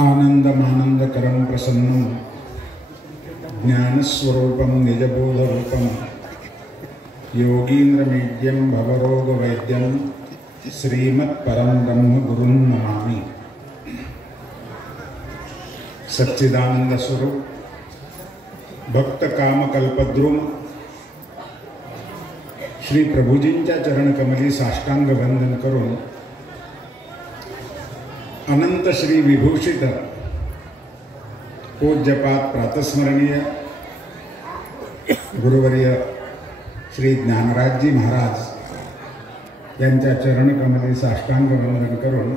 आनंदमानंदकरं प्रसन्नं ज्ञानस्वरूपं निजबोधरूपं योगीन्द्रमीड्यं भवरोगवैद्यं श्रीमत्परं ब्रह्म गुरुं नमामि। सच्चिदानंद स्वरूप भक्त कामकल्पद्रुम श्री प्रभुजींच्या चरणकमली साष्टांग वंदन करून अनंत श्री विभूषित पूज्यपाद प्रातस्मरणीय गुरुवर्य श्री ज्ञानराजजी महाराज यांच्या चरणकमली साष्टांग वंदन करून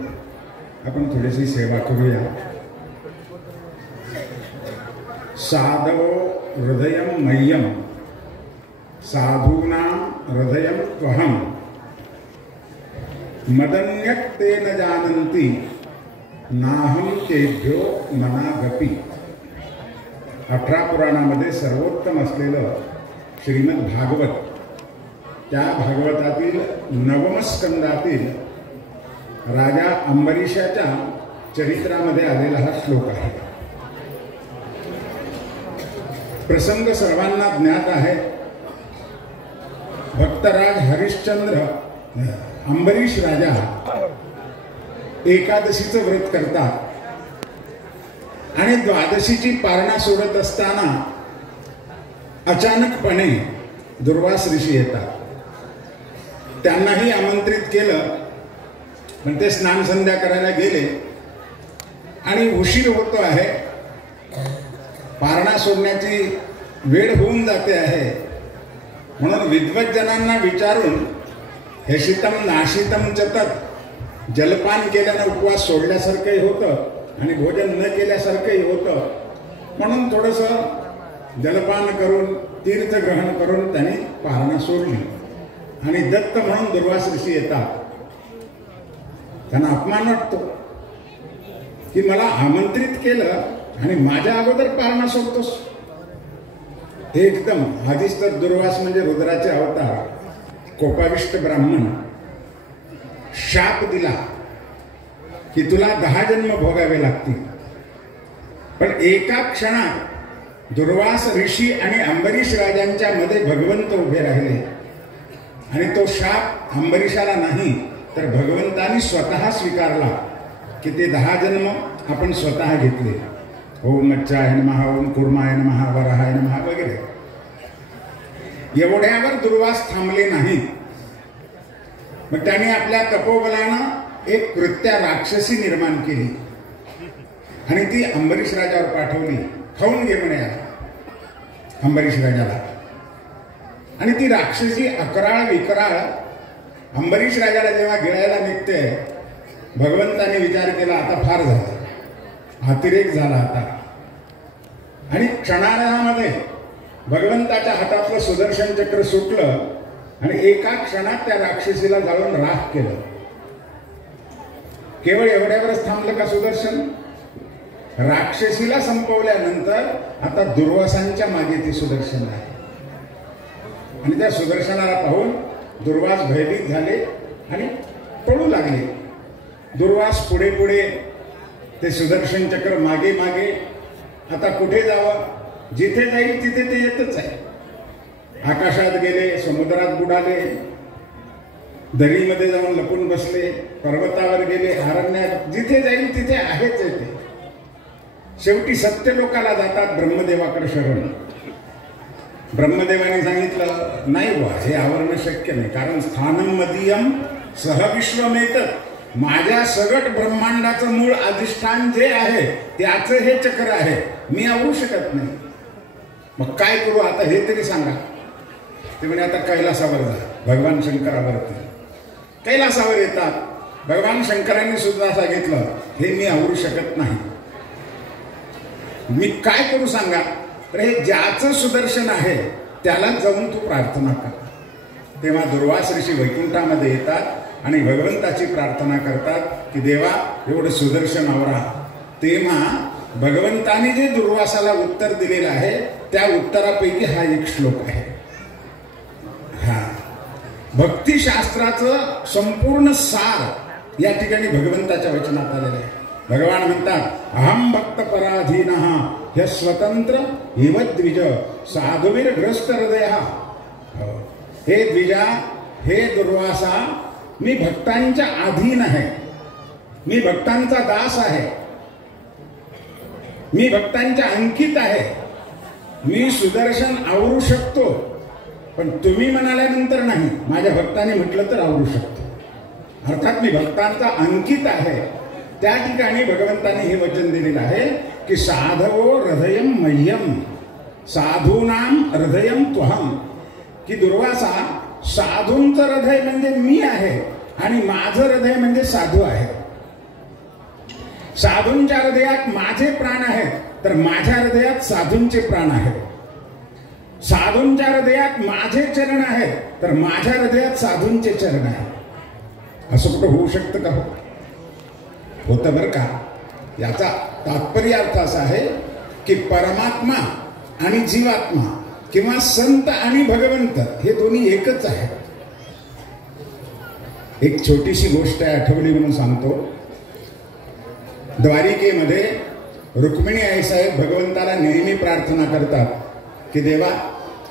आपण थोडीशी सेवा करूया। साधवो हृदयं मह्यं साधूनां हृदयं त्वहं मदन्यत् ते न जानन्ति नाहं तेभ्यो मनागपि। 18 पुराणामध्ये सर्वोत्तम असलेलं श्रीमद भागवत, त्या भागवतातील 9व स्कंदातील राजा अंबरीशाच्या चरित्रामध्ये आलेला हा श्लोक आहे। प्रसंग सर्वांना ज्ञात आहे। भक्तराज हरिश्चंद्र अंबरीश राजा एकादशीचं व्रत करतात आणि द्वादशीची पारणा सोडत असताना अचानकपणे दुर्वास ऋषी येतात। त्यांनाही आमंत्रित केलं पण ते स्नान संध्या करायला गेले आणि उशीर होतो आहे, पारणा सोडण्याची वेळ होऊन जाते आहे, म्हणून विद्वज्जनांना विचारून हेशितम नाशितम चतत, जलपान केल्यानं उपवास सोडल्यासारखंही होतं आणि भोजन न केल्यासारखंही होतं, म्हणून थोडंसं जलपान करून तीर्थ ग्रहण करून त्यांनी पारणा सोडली। आणि दत्त म्हणून दुर्वास ऋषी येतात। त्यांना अपमान वाटतो की मला आमंत्रित केलं आणि माझ्या अगोदर पारणा सोडतोस। एकदम आधीच तर दुर्वास म्हणजे रुद्राचे अवतार, कोपाविष्ट ब्राह्मण, शाप दिला की तुला 10 जन्म भोगावे लागतील। पण एका क्षणात दुर्वास ऋषी आणि अंबरीश राजांच्या मध्ये भगवंत उभे राहिले आणि तो शाप अंबरीशाला नाही तर भगवंतांनी स्वतः स्वीकारला की ते 10 जन्म आपण स्वतः घेतले। ओम मच्छाय नमः, ओम कुर्माय नमः, वराहाय नमः वगैरे। एवढ्यावर दुर्वास थांबले नाही, मग त्याने आपल्या तपोबलानं एक कृत्या राक्षसी निर्माण केली आणि ती अंबरीश राजावर पाठवली। खाऊन घे म्हणे अंबरीश राजाला। आणि ती राक्षसी अकराळ विकराळ अंबरीश राजाला जेव्हा गिळायला निघते, भगवंताने विचार केला आता फार झाला, अतिरेक झाला आता। आणि क्षणार्धामध्ये भगवंताच्या हातातलं सुदर्शन चक्र सुटलं आणि एका क्षणात त्या राक्षसीला जाळून राख केलं। केवळ एवढ्यावरच थांबलं का सुदर्शन? राक्षसीला संपवल्यानंतर आता दुर्वासांच्या मागे ती सुदर्शन आहे आणि त्या सुदर्शनाला पाहून दुर्वास भयभीत झाले आणि पळू लागले। दुर्वास पुढे पुढे, ते सुदर्शन चक्र मागे मागे। आता कुठे जावं? जिथे जाईल तिथे ते येतच आहे। आकाशात गेले, समुद्रात बुडाले, दरीमध्ये जाऊन लपून बसले, पर्वतावर गेले, अरण्यात, जिथे जाईल तिथे आहेच येते। शेवटी सत्य लोकाला जातात ब्रह्मदेवाकडे शरण। ब्रह्मदेवाने सांगितलं नाही बुवा, हे आवरणं शक्य नाही, कारण स्थानम मदीयम सहविश्वमेतत्, माझ्या सगट ब्रह्मांडाचं मूळ अधिष्ठान जे आहे त्याचं हे चक्र आहे, मी आवरू शकत नाही। मग काय करू आता हे तरी सांगा। ते म्हणे आता कैलासावर जा, भगवान शंकरावरती। कैलासावर येतात, भगवान शंकरांनी सुद्धा सांगितलं हे मी आवरू शकत नाही, मी काय करू सांगा? तर हे ज्याचं सुदर्शन आहे त्याला जाऊन तू प्रार्थना कर। तेव्हा दुर्वास ऋषी वैकुंठामध्ये येतात आणि भगवंताची प्रार्थना करतात की देवा एवढं सुदर्शन आवरा। तेव्हा भगवंताने जे दुर्वासाला उत्तर दिलेलं आहे त्या उत्तरापैकी हा एक श्लोक आहे। भक्तिशास्त्राचं संपूर्ण सार या ठिकाणी भगवंताच्या वचनात आलेलं आहे। भगवान म्हणतात अहम भक्त पराधीनः ह्य स्वतंत्र इव द्विज साधुवीर ग्रस्त हृदय. हे द्विजा, हे दुर्वासा, मी भक्तांच्या अधीन आहे, मी भक्तांचा दास आहे, मी भक्तांच्या अंकित आहे, मी सुदर्शन आवरू शकतो, पण तुम्ही म्हणाल्यानंतर नाही, माझ्या भक्ताने म्हटलं तर आवरू शकतो. अर्थात मी भक्तांचा अंकित आहे. त्या ठिकाणी भगवंताने हे वचन दिलेलं आहे की साधवो हृदयम मह्यम साधूनाम हृदयम त्वहम. की दुर्वासा, साधूंचं हृदय म्हणजे मी आहे आणि माझं हृदय म्हणजे साधू आहे. साधूंच्या हृदयात माझे प्राण आहेत तर माझ्या हृदयात साधूंचे प्राण आहेत. साधूंच्या हृदयात माझे चरण आहेत तर माझ्या हृदयात साधूंचे चरण आहेत. असं कुठं होऊ शकतं का? होतं बरं का. याचा तात्पर्य अर्थ असा आहे की परमात्मा आणि जीवात्मा किंवा संत आणि भगवंत हे दोन्ही एकच आहे. एक छोटीशी गोष्ट आहे, आठवली म्हणून सांगतो. द्वारिकेमध्ये रुक्मिणी आईसाहेब भगवंताला नेहमी प्रार्थना करतात की देवा,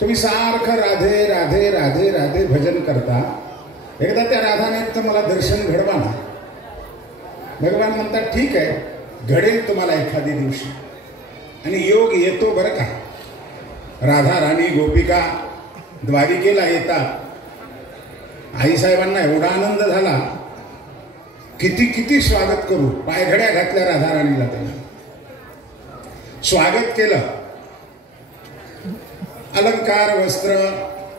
तुम्ही सारखं राधे राधे राधे राधे भजन करता, एकदा त्या राधानेचं मला दर्शन घडवा ना. भगवान म्हणतात ठीक आहे, घडेल तुम्हाला एखादी दिवशी. आणि योग येतो बरं का. राधा राणी गोपिका द्वारिकेला येतात. आईसाहेबांना एवढा आनंद झाला, किती किती स्वागत करू. पायघड्या घातल्या राधा राणीला, त्यांना स्वागत केलं. अलंकार, वस्त्र,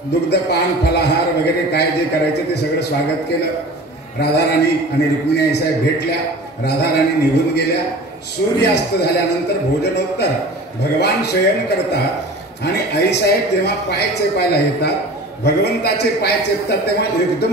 दुग्धपान, फलाहार वगैरे काय जे करायचे ते सगळं स्वागत केलं. राधाराणी आणि रुक्मिणी आईसाहेब भेटल्या. राधाराणी निघून गेल्या. सूर्यास्त झाल्यानंतर भोजनोत्तर भगवान शयन करतात आणि आईसाहेब जेव्हा पाय चेपायला येतात, भगवंताचे पाय चेपतात तेव्हा एकदम